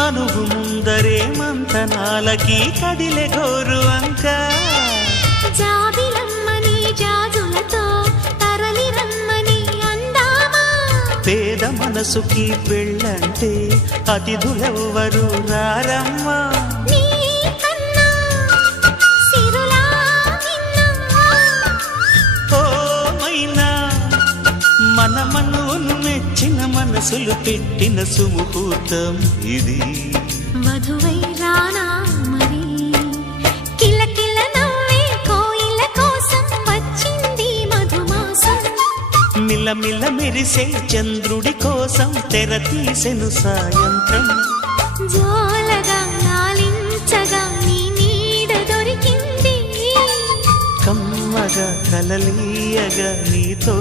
మనువు ముందరే మంతనాలకి కదిలే గోరు అంక జాబిలమ్మని జాజులతో తరలి రమ్మని అందామా పేద మనసుకి పెళ్ళంటే అతిథులెవ్వరు రారమ్మా మన మనువును మెచ్చిన మనసులు పెట్టిన సుముహూర్తం ఇది వధువై రానా మరి కిలకిల నవ్వే కోయిల కోసం వచ్చింది మధుమాసం మిలమిల మెరిసే చంద్రుడి కోసం తెర తీసెను సాయంత్రం జోలగా లాలించగా నీ నీడ దొరికింది కమ్మగా కలలీయగా నీతో